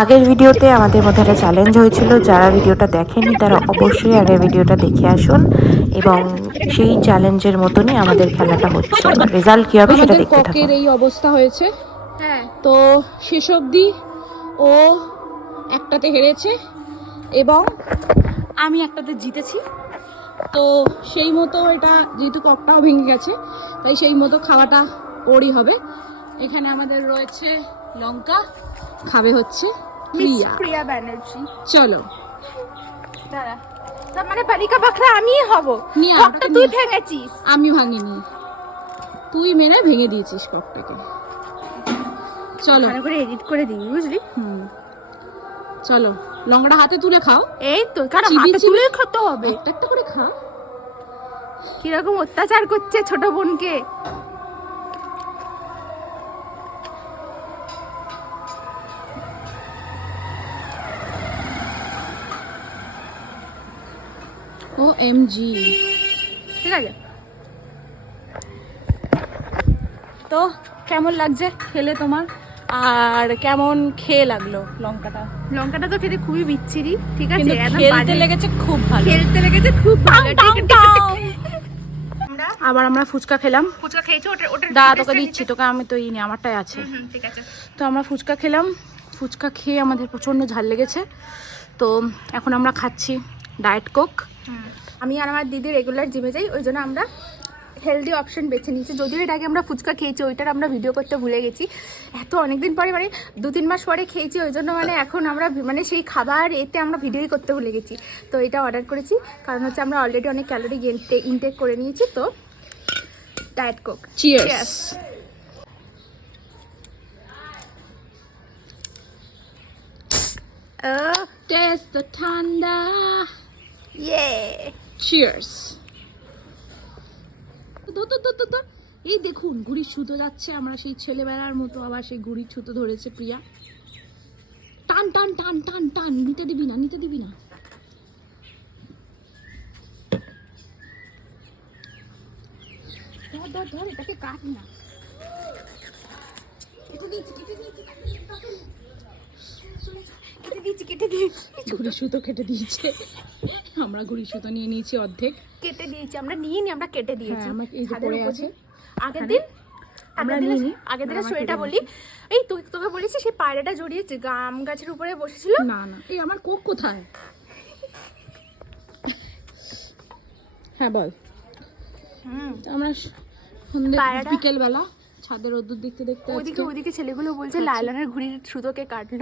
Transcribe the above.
আগের ভিডিওতে আমাদের মধ্যে একটা চ্যালেঞ্জ হয়েছিল, যারা ভিডিওটা দেখেনি তারা অবশ্যই আগের ভিডিওটা দেখে আসুন এবং সেই চ্যালেঞ্জের মতনই আমাদের খেলাটা হচ্ছে। এবার রেজাল্ট কি হবে সেটা আমাদের দেখতে থাকুন। ককের এই অবস্থা হয়েছে। হ্যাঁ, তো শেষ অবধি ও একটাতে হেরেছে এবং আমি একটাতে জিতেছি। তো সেই মতো এটা যেহেতু ককটাও ভেঙে গেছে, তাই সেই মতো খাওয়াটা ওরই হবে। এখানে আমাদের রয়েছে লঙ্কা, খাবে হচ্ছে মিস প্রিয়া। প্রিয়া ব্যানার্জি। চলো দাঁড়া, তার মানে বালিকা বাখরা আমিই হব। নিয়ে আয়, ককটা ওটাকে তুই নিয়ে। ভেঙেছিস। আমি ভাঙিনি, তুই মেরে ভেঙে দিয়েছিস ককটাকে। চলো ভালো করে এডিট করে দিবি, বুঝলি? চলো লঙ্কাটা হাতে তুলে খাও। এই তো, কারণ চিবি হাতে চিবি। তুলে খেতে হবে। একটা একটা করে খা। কিরকম অত্যাচার করছে ছোট বোনকে। ও এমজি। ঠিক আছে, তো কেমন লাগছে খেলে তোমার, আর কেমন খেয়ে লাগলো লঙ্কাটা? লঙ্কাটা তো খেতে খুবই বিচ্ছিরি, ঠিক আছে? কিন্তু একদম খেলতে বাজে। লেগেছে খুব ভালো। খেলতে লেগেছে খুব ভালো। আবার আমরা ফুচকা খেলাম। ফুচকা খেয়েছো? ওটা দাঁড়া তোকে দিচ্ছি, তোকে আমি তো এই নি, আমারটাই আছে। ঠিক আছে। তো আমরা ফুচকা খেলাম, ফুচকা খেয়ে আমাদের প্রচণ্ড ঝাল লেগেছে। তো এখন আমরা খাচ্ছি ডায়েট কোক। আমি আর আমার দিদি রেগুলার জিমে যাই, ওই জন্য আমরা হেলদি অপশন বেছে নিয়েছি। যদিও এর আগে আমরা ফুচকা খেয়েছি, ওইটার আমরা ভিডিও করতে ভুলে গেছি। এত অনেকদিন পরে, মানে 2-3 মাস পরে খেয়েছি, ওই জন্য মানে এখন আমরা মানে সেই খাবার এতে আমরা ভিডিওই করতে ভুলে গেছি। তো এটা অর্ডার করেছি, কারণ হচ্ছে আমরা অলরেডি অনেক ক্যালোরি ইনটেক করে নিয়েছি। তো diet Coke, cheers. Test the ঠান্ডা। ইয়ে। চিয়ার্স। এই দেখুন ঘুড়ির সুতো যাচ্ছে, আমরা সেই ছেলেবেলার মতো আবার সেই ঘুড়ির সুতো ধরেছে প্রিয়া। টান টান টান টান টান, নিতে দিবি না, নিতে দিবি না। ধর ধর ধর, এটাকে কাট না। কেটে দিয়েছি, কেটে দিয়েছি, কেটে দিয়েছি। ঘুড়ির সুতো কেটে দিয়েছে, আমরা ঘুড়ির সুতো নিয়ে নিয়েছি অর্ধেক। কেটে দিয়েছি, আমরা নিয়ে নি, আমরা কেটে দিয়েছি। হ্যাঁ, আমরা এই যে ছাদের পড়ে উপর আছে। দিয়ে। আগের দিন আমরা আগের দিনের নিইনি, আগের দিনের আমার স্টোরিটা কেটে বলি। এই তোকে বলেছি সেই পায়রাটা জড়িয়েছে গাম গাছের উপরে বসেছিল। না না, এই আমার কোক কোথায়? হ্যাঁ বল। আমরা পায়রাটা- বিকেল বেলা ছাদের রোদ্দুর দেখতে দেখতে ওইদিকে ছেলেগুলো বলছে লাইলনের ঘুড়ির সুতোকে কাটলো।